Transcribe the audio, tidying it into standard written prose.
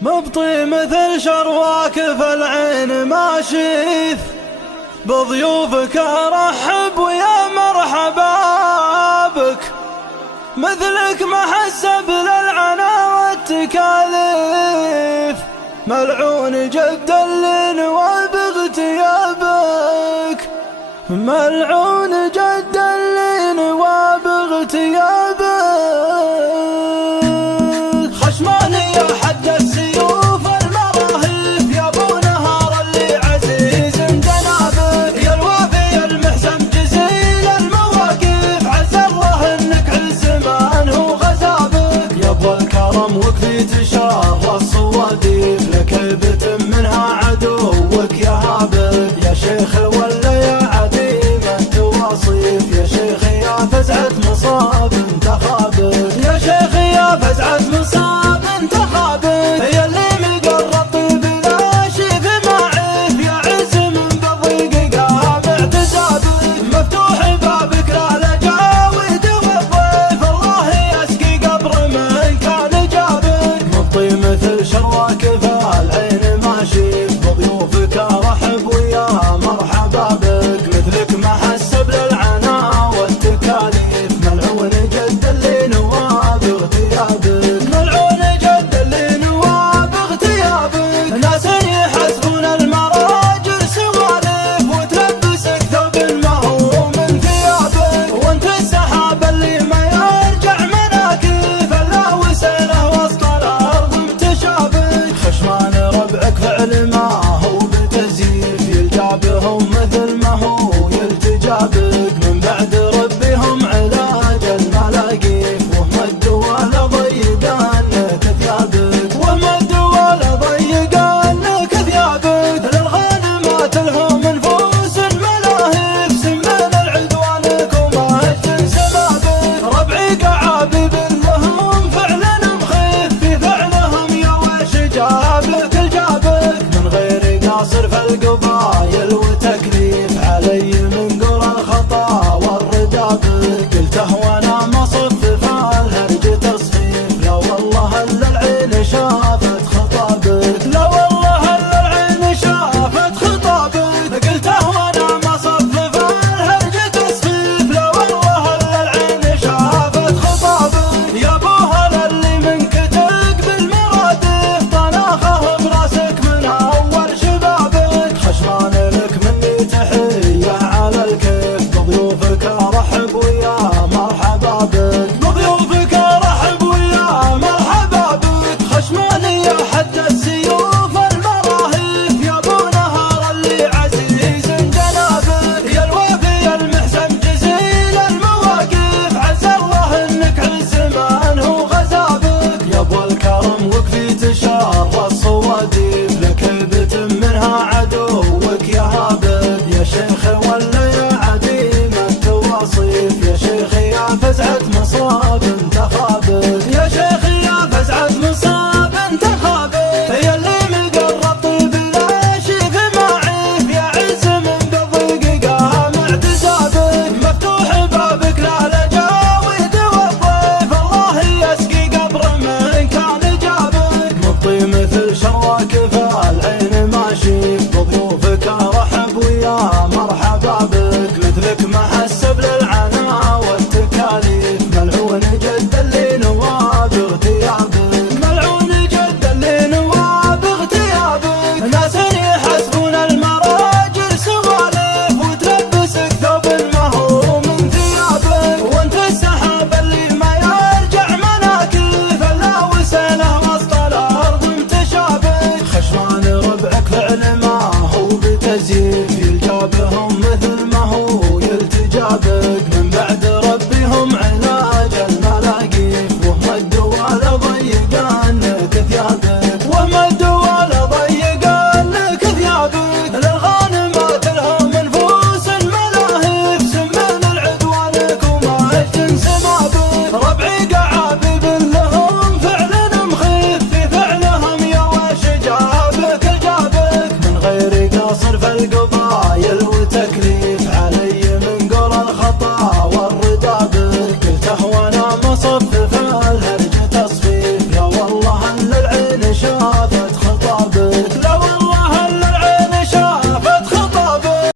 مبطي مثل شرواك فالعين ما شيف، بضيوفك ارحب ويا مرحبا بك، مثلك محسب للعنا والتكاليف، ملعون جد اللي نوى باغتيابك، ملعون جد اللي نوى باغتيابك. خشماني يا حد السيوف المراهيف، يا ابو نهار اللي عزيز جنابك، يا الوافي المحسن جزيل المواقف، عسى الله انك عالزمان هو غزابك، يا ابو الكرم وكفيت شر الصواديف لك